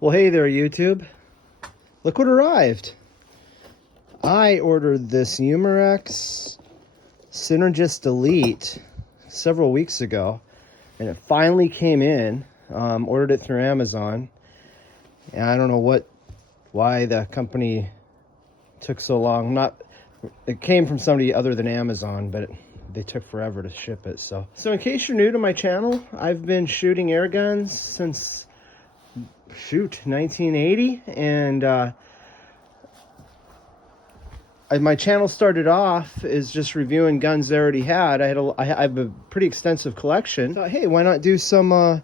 Well, hey there, YouTube. Look what arrived. I ordered this Umarex Synergis Elite several weeks ago, and it finally came in. Ordered it through Amazon, and I don't know why the company took so long. It came from somebody other than Amazon, but they took forever to ship it. So in case you're new to my channel, I've been shooting air guns since 1980, and my channel started off as just reviewing guns I already had. I have a pretty extensive collection. I thought, hey, why not do some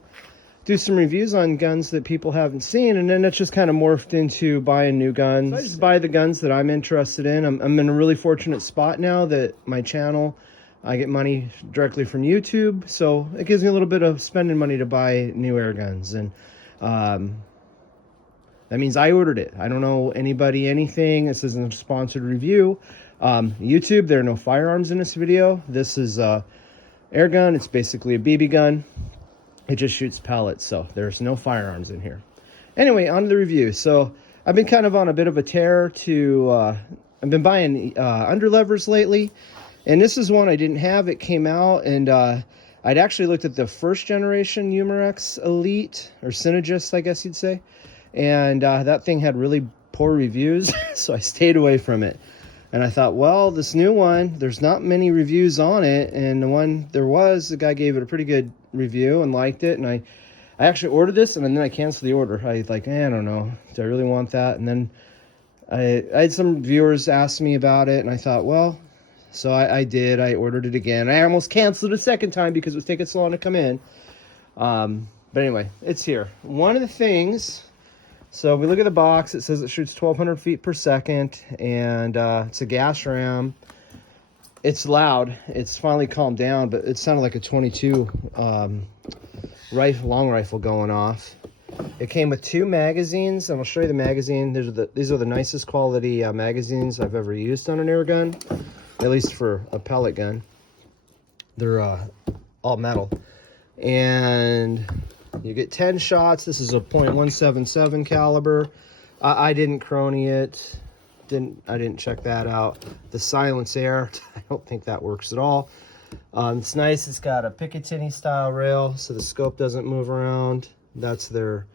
reviews on guns that people haven't seen? And then it's just kind of morphed into buying new guns. So I just buy the guns that I'm interested in. I'm in a really fortunate spot now that my channel, I get money directly from YouTube, so it gives me a little bit of spending money to buy new air guns. And that means I ordered it. I don't know anybody anything. This isn't a sponsored review. YouTube, there are no firearms in this video. This is a air gun. It's basically a BB gun. It just shoots pellets, so there's no firearms in here. Anyway, on to the review. So I've been kind of on a bit of a tear to... I've been buying underlevers lately, and this is one I didn't have. It came out, and I'd actually looked at the first generation Umarex Elite, or Synergis, I guess you'd say. And that thing had really poor reviews, so I stayed away from it. And I thought, well, this new one, there's not many reviews on it, and the one there was, the guy gave it a pretty good review and liked it, and I actually ordered this, and then I canceled the order. I like, I don't know, do I really want that? And then I had some viewers ask me about it, and I thought, well, so I did. I ordered it again. I almost canceled it a second time because it was taking so long to come in. But anyway, it's here. One of the things... So we look at the box, it says it shoots 1,200 feet per second, and it's a gas ram. It's loud. It's finally calmed down, but it sounded like a 22 long rifle going off. It came with 2 magazines, and I'll show you the magazine. These are the nicest quality magazines I've ever used on an air gun, at least for a pellet gun. They're all metal. And... you get 10 shots. This is a .177 caliber. I didn't crony it. I didn't check that out. The silence air, I don't think that works at all. It's nice. It's got a Picatinny style rail, so the scope doesn't move around. That's their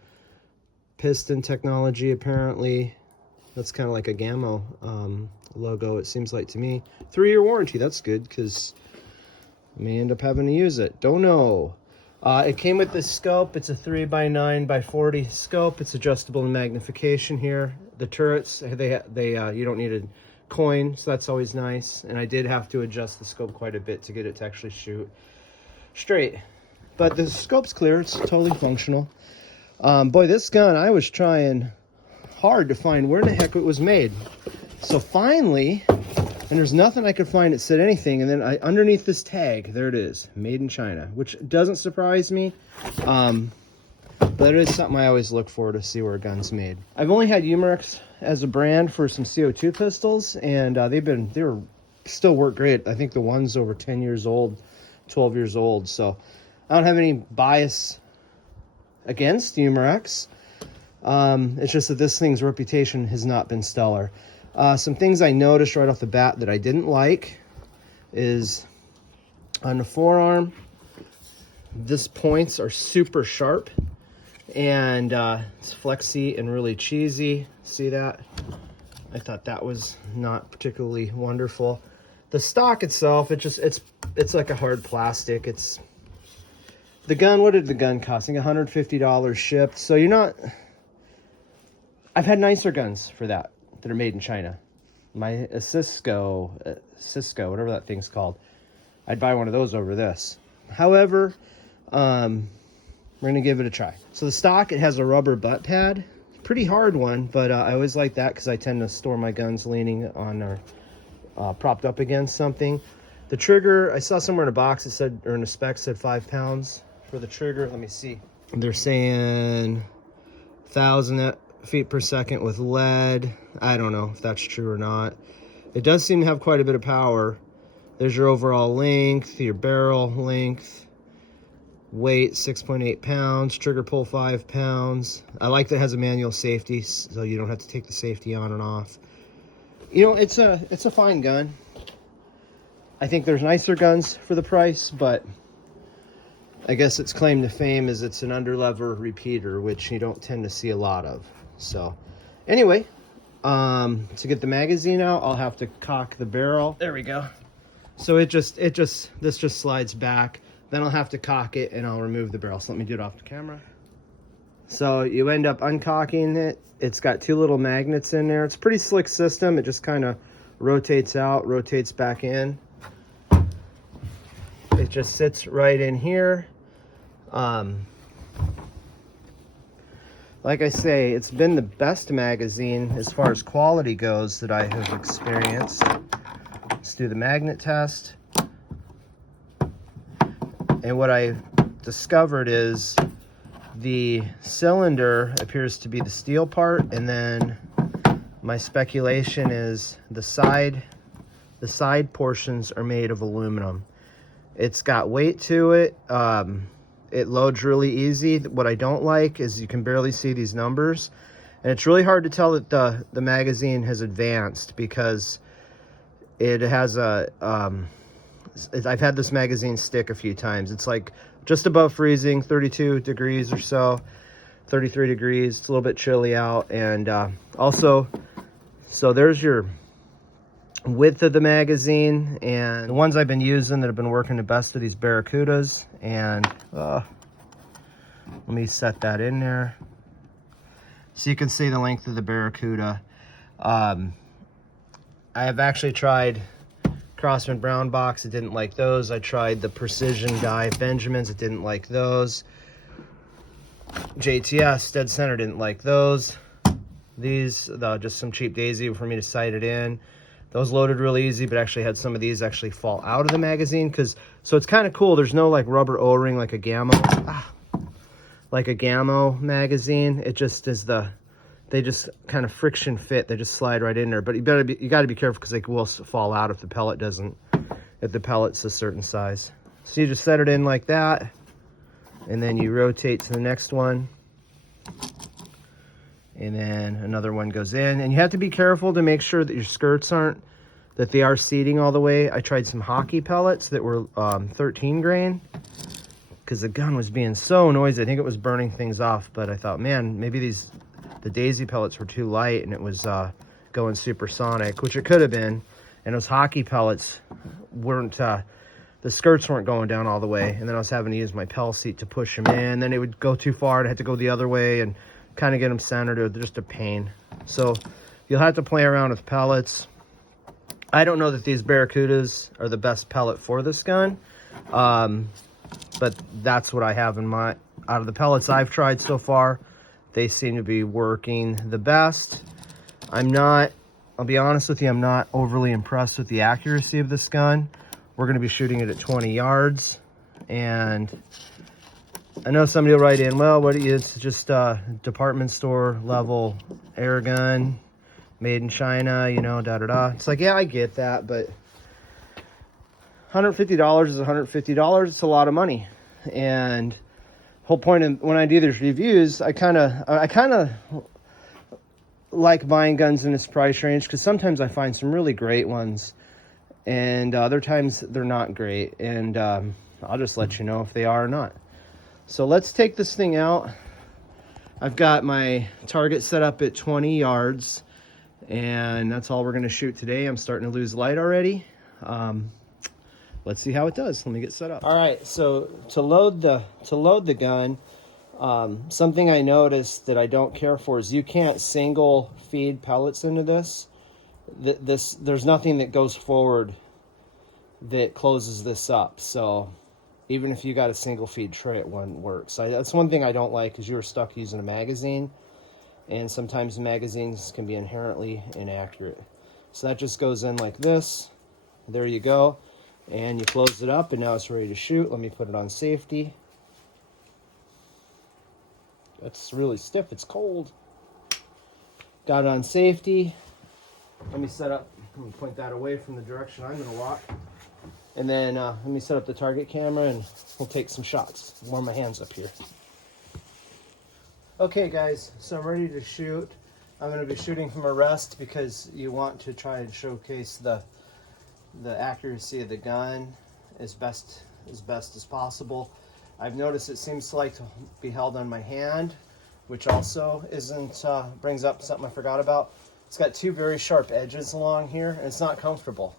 piston technology, apparently. That's kind of like a Gamma logo, it seems like to me. 3-year warranty. That's good, because I may end up having to use it. Don't know. It came with this scope. It's a 3x9x40 scope. It's adjustable in magnification here. The turrets, you don't need a coin, so that's always nice. And I did have to adjust the scope quite a bit to get it to actually shoot straight. But the scope's clear. It's totally functional. Boy, this gun, I was trying hard to find where in the heck it was made. So finally... and there's nothing I could find that said anything. And then underneath this tag, there it is, made in China, which doesn't surprise me. But it is something I always look for to see where a gun's made. I've only had Umarex as a brand for some CO2 pistols, and they still work great. I think the one's over 10 years old, 12 years old. So I don't have any bias against Umarex. It's just that this thing's reputation has not been stellar. Some things I noticed right off the bat that I didn't like is on the forearm, these points are super sharp, and it's flexy and really cheesy. See that? I thought that was not particularly wonderful. The stock itself, it's like a hard plastic. It's the gun. What did the gun cost? I think $150 shipped. So you're not. I've had nicer guns for that are made in China. My Cisco, whatever that thing's called. I'd buy one of those over this. However, we're going to give it a try. So the stock, it has a rubber butt pad. Pretty hard one, but I always like that because I tend to store my guns leaning on or propped up against something. The trigger, I saw somewhere in a box it said, or in the specs said 5 pounds for the trigger. Let me see. They're saying 1,000 feet per second with lead. I don't know if that's true or not. It does seem to have quite a bit of power. There's your overall length, your barrel length. Weight 6.8 pounds, trigger pull 5 pounds. I like that it has a manual safety, so you don't have to take the safety on and off. You know, it's a fine gun. I think there's nicer guns for the price, but I guess its claim to fame is it's an underlever repeater, which you don't tend to see a lot of. So anyway, to get the magazine out, I'll have to cock the barrel. There we go. So this just slides back. Then I'll have to cock it and I'll remove the barrel. So let me do it off the camera. So you end up uncocking it. It's got 2 little magnets in there. It's a pretty slick system. It just kind of rotates out, rotates back in. It just sits right in here. Like I say, it's been the best magazine as far as quality goes that I have experienced. Let's do the magnet test. And what I discovered is the cylinder appears to be the steel part, and then my speculation is the side portions are made of aluminum. It's got weight to it. It loads really easy. What I don't like is you can barely see these numbers, and it's really hard to tell that the magazine has advanced because it has a I've had this magazine stick a few times. It's like just above freezing, 32 degrees or so, 33 degrees. It's a little bit chilly out. And also, so there's your width of the magazine. And the ones I've been using that have been working the best are these Barracudas. And let me set that in there so you can see the length of the Barracuda. I have actually tried Crossman Brown box. It didn't like those. I tried the Precision Guy Benjamins. It didn't like those. JTS Dead Center didn't like those. These just some cheap daisy for me to sight it in. Those loaded really easy, but actually had some of these actually fall out of the magazine so it's kind of cool. There's no like rubber O-ring like a Gammo, like a Gammo magazine. It just is they just kind of friction fit. They just slide right in there. But you got to be careful because they will fall out if the pellet doesn't, if the pellet's a certain size. So you just set it in like that, and then you rotate to the next one, and then another one goes in. And you have to be careful to make sure that your skirts that they are seating all the way. I tried some hockey pellets that were 13 grain because the gun was being so noisy. I think it was burning things off, but I thought, man, maybe the daisy pellets were too light and it was going supersonic, which it could have been. And those hockey pellets weren't, the skirts weren't going down all the way. And then I was having to use my Pell seat to push them in. Then it would go too far and I had to go the other way and kind of get them centered. It was just a pain. So you'll have to play around with pellets. I don't know that these Barracudas are the best pellet for this gun. But that's what I have in mind. Out of the pellets I've tried so far, they seem to be working the best. I'll be honest with you, I'm not overly impressed with the accuracy of this gun. We're going to be shooting it at 20 yards. And I know somebody will write in, well, it's just a department store level air gun, made in China, you know, da-da-da. It's like, yeah, I get that, but $150 is $150. It's a lot of money. And whole point of when I do these reviews, I kind of like buying guns in this price range because sometimes I find some really great ones, and other times they're not great. And I'll just let you know if they are or not. So let's take this thing out. I've got my target set up at 20 yards, and that's all we're going to shoot today. I'm starting to lose light already. Let's see how it does. Let me get set up. All right, so to load the gun, something I noticed that I don't care for is you can't single feed pellets into this. There's nothing that goes forward that closes this up. So even if you got a single feed tray, it wouldn't work. So that's one thing I don't like, is you're stuck using a magazine, and sometimes magazines can be inherently inaccurate. So that just goes in like this. There you go. And you close it up, and now it's ready to shoot. Let me put it on safety. That's really stiff. It's cold. Got it on safety. Let me set up. Let me point that away from the direction I'm going to walk. And then let me set up the target camera and we'll take some shots. Warm my hands up here. Okay guys, so I'm ready to shoot. I'm going to be shooting from a rest because you want to try and showcase the accuracy of the gun as best as possible. I've noticed it seems to like to be held on my hand, which also isn't brings up something I forgot about. It's got two very sharp edges along here, and it's not comfortable.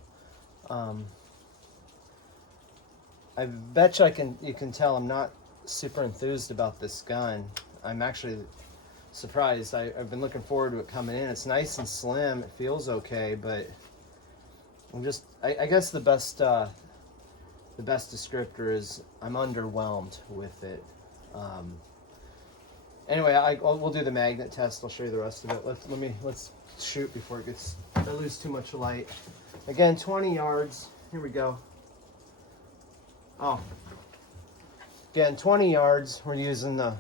I bet you can tell I'm not super enthused about this gun. I'm actually surprised. I've been looking forward to it coming in. It's nice and slim. It feels okay, but I guess the best descriptor is I'm underwhelmed with it. Anyway, we'll do the magnet test. I'll show you the rest of it. Let's shoot before I lose too much light. Again, 20 yards. Here we go. Oh, again, 20 yards. We're using the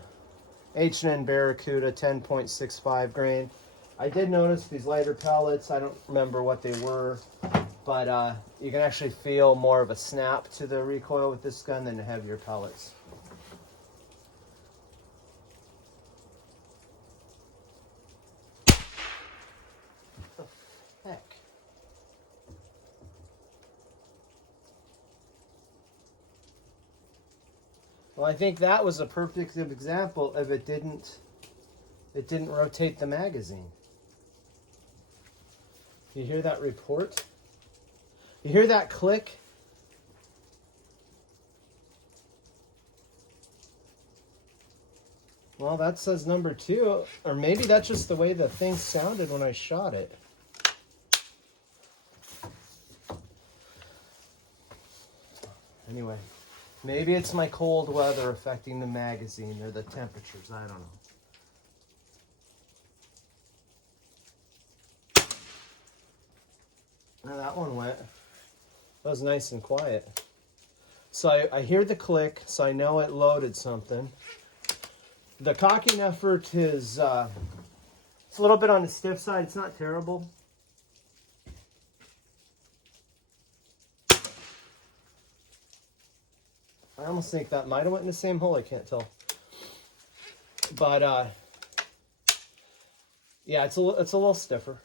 H&N Barracuda 10.65 grain. I did notice these lighter pellets. I don't remember what they were, but you can actually feel more of a snap to the recoil with this gun than the heavier pellets. What the heck? Well, I think that was a perfect example of it didn't rotate the magazine. You hear that report? You hear that click? Well, that says number 2, or maybe that's just the way the thing sounded when I shot it. Anyway, maybe it's my cold weather affecting the magazine or the temperatures, I don't know. Now that one went. That was nice and quiet. So I hear the click, so I know it loaded something. The cocking effort is, it's a little bit on the stiff side. It's not terrible. I almost think that might have went in the same hole. I can't tell. But, yeah, it's a little stiffer.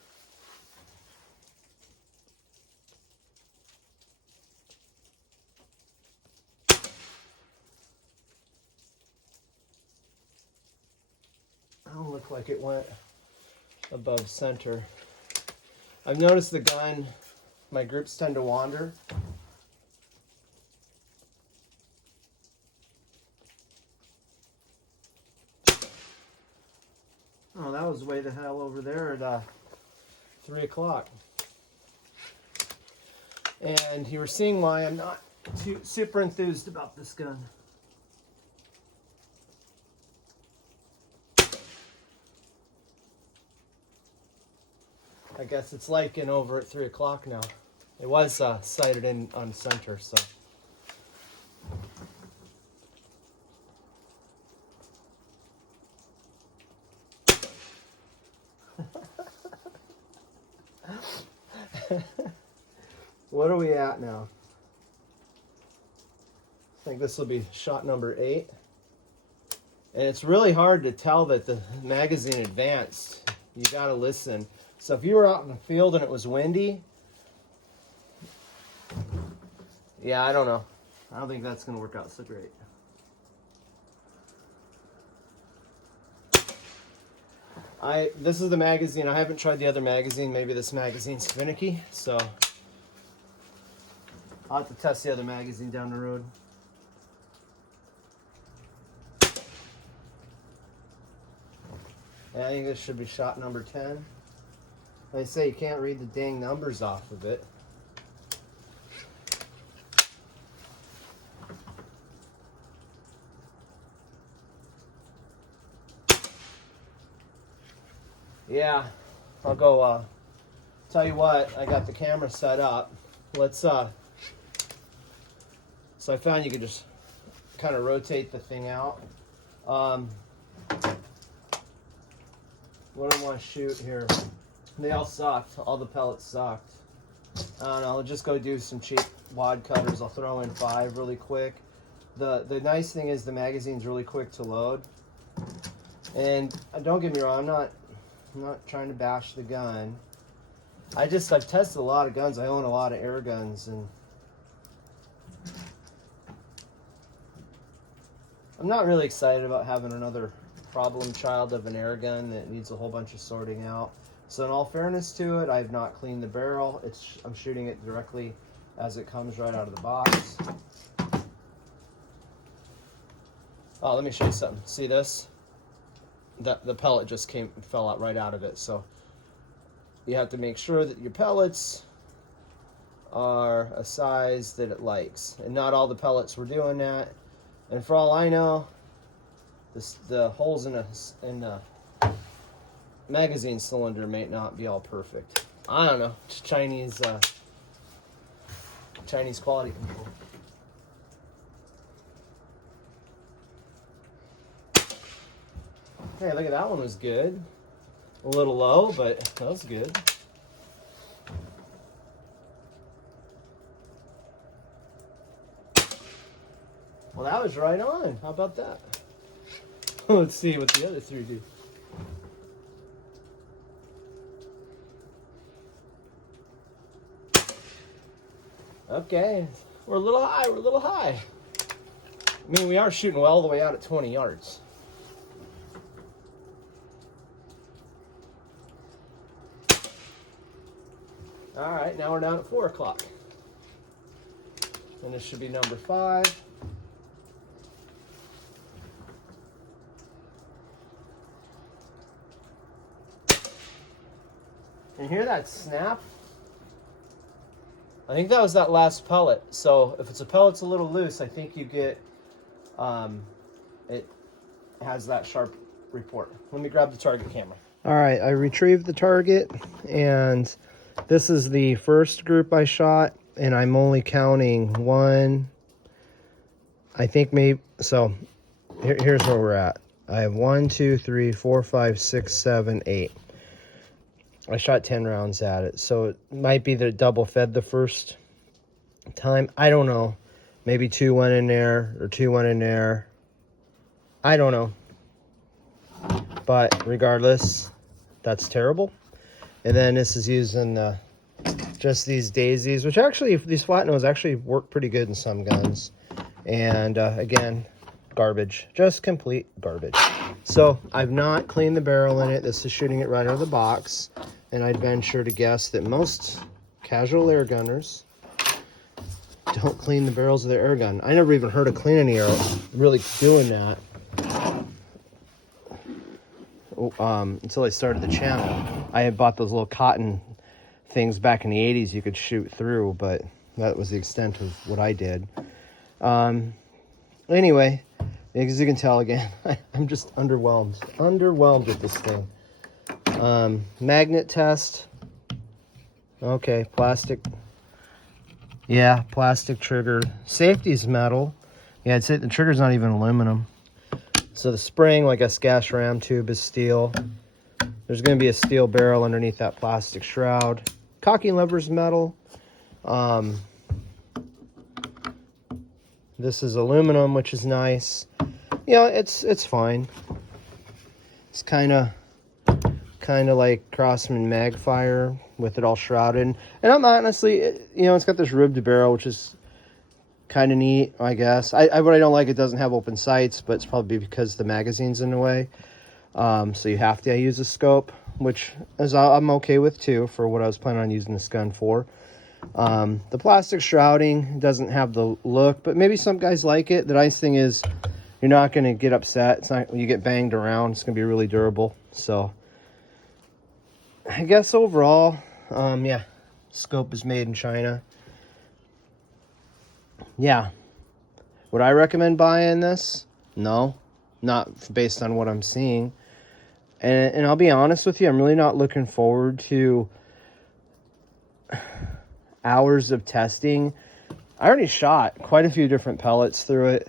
Don't look like it went above center. I've noticed the gun, my groups tend to wander. Oh, that was way the hell over there at 3 o'clock. And you were seeing why I'm not too super enthused about this gun. I guess it's liking over at 3 o'clock now. It was sighted in on center, so. What are we at now? I think this will be shot number 8. And it's really hard to tell that the magazine advanced. You gotta listen. So if you were out in the field and it was windy, yeah, I don't know. I don't think that's gonna work out so great. This is the magazine. I haven't tried the other magazine. Maybe this magazine's finicky, so I'll have to test the other magazine down the road. Yeah, I think this should be shot number 10. They say you can't read the dang numbers off of it. Yeah, I'll go, tell you what, I got the camera set up. Let's, so I found you could just kind of rotate the thing out. What do I want to shoot here? They all sucked. All the pellets sucked. I don't know. I'll just go do some cheap wad cutters. I'll throw in 5 really quick. The nice thing is the magazine's really quick to load. And don't get me wrong, I'm not trying to bash the gun. I've tested a lot of guns. I own a lot of air guns, and I'm not really excited about having another problem child of an air gun that needs a whole bunch of sorting out. So in all fairness to it, I've not cleaned the barrel. I'm shooting it directly as it comes right out of the box. Oh, let me show you something. See this? The pellet just fell out right out of it. So you have to make sure that your pellets are a size that it likes. And not all the pellets were doing that. And for all I know, the holes in the magazine cylinder may not be all perfect. I don't know. It's Chinese quality control. Hey, look at that one, was good. A little low, but that was good. Well, that was right on. How about that? Let's see what the other 3 do. Okay, we're a little high. We're a little high. I mean, we are shooting well all the way out at 20 yards. All right, now we're down at 4 o'clock. And this should be number 5. And hear that snap? I think that was that last pellet. So if it's a pellet's a little loose, I think you get, it has that sharp report. Let me grab the target camera. All right, I retrieved the target, and this is the first group I shot, and I'm only counting 1. I think maybe, so here's where we're at. I have 1, 2, 3, 4, 5, 6, 7, 8. I shot 10 rounds at it, so it might be that it double fed the first time. I don't know. Maybe 2 went in there, or 2 went in there. I don't know. But regardless, that's terrible. And then this is using just these daisies, which actually, these flat nose actually work pretty good in some guns. And again, garbage, just complete garbage. So I've not cleaned the barrel in it. This is shooting it right out of the box. And I'd venture to guess that most casual air gunners don't clean the barrels of their air gun. I never even heard of cleaning the arrow really doing that until I started the channel. I had bought those little cotton things back in the 80s you could shoot through, but that was the extent of what I did. Anyway, as you can tell, again, I'm just underwhelmed with this thing. Magnet test. Okay, plastic. Yeah, plastic trigger. Safety's metal. Yeah, I'd say the trigger's not even aluminum. So the spring, like a gas ram tube, is steel. There's going to be a steel barrel underneath that plastic shroud. Cocking lever's metal. This is aluminum, which is nice. Yeah, it's fine. It's kind of like Crossman Magfire with it all shrouded. And I'm honestly, it's got this ribbed barrel, which is kind of neat, I guess. What I don't like, it doesn't have open sights, but it's probably because the magazine's in the way. So you have to use a scope, which is I'm okay with too, for what I was planning on using this gun for. The plastic shrouding doesn't have the look, but maybe some guys like it. The nice thing is you're not going to get upset. It's not when you get banged around. It's going to be really durable. So I guess overall, yeah, scope is made in China. Yeah. Would I recommend buying this? No, not based on what I'm seeing. And I'll be honest with you, I'm really not looking forward to hours of testing. I already shot quite a few different pellets through it.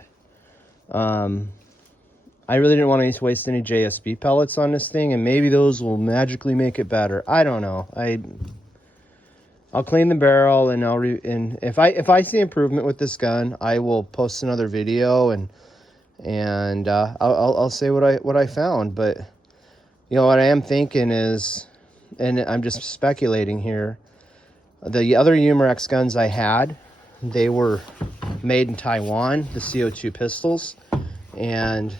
I really didn't want to waste any JSB pellets on this thing, and maybe those will magically make it better. I don't know. I'll clean the barrel, and and if I see improvement with this gun, I will post another video, and I'll say what I found. But you know what I am thinking is, and I'm just speculating here, the other Umarex guns I had, they were made in Taiwan, the CO2 pistols, and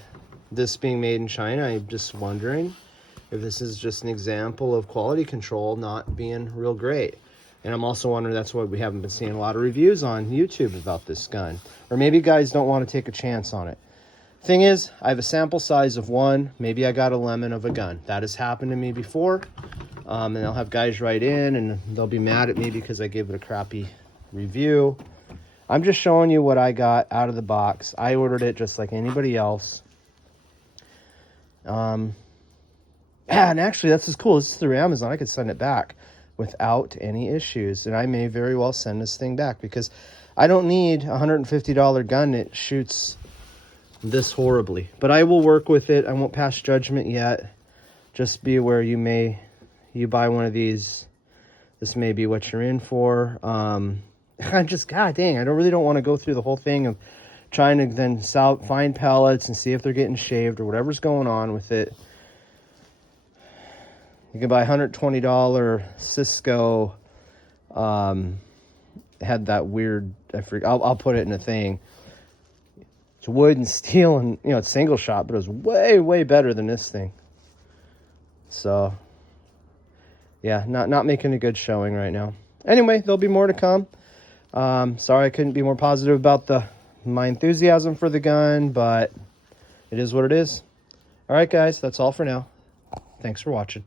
this being made in China, I'm just wondering if this is just an example of quality control not being real great. And I'm also wondering, that's why we haven't been seeing a lot of reviews on YouTube about this gun. Or maybe guys don't want to take a chance on it. Thing is, I have a sample size of 1. Maybe I got a lemon of a gun. That has happened to me before. And I'll have guys write in, and they'll be mad at me because I gave it a crappy review. I'm just showing you what I got out of the box. I ordered it just like anybody else. And actually, that's as cool. This is through Amazon. I could send it back without any issues. And I may very well send this thing back because I don't need a $150 gun that shoots this horribly. But I will work with it. I won't pass judgment yet. Just be aware, you buy one of these, this may be what you're in for. I just, god dang, I really don't want to go through the whole thing of trying to then find pellets and see if they're getting shaved or whatever's going on with it. You can buy $120 Cisco, had that weird, I'll put it in a thing. It's wood and steel, and you know, it's single shot, but it was way better than this thing. So yeah, not making a good showing right now. Anyway, there'll be more to come. Sorry I couldn't be more positive about my enthusiasm for the gun, but it is what it is. All right, guys, that's all for now. Thanks for watching.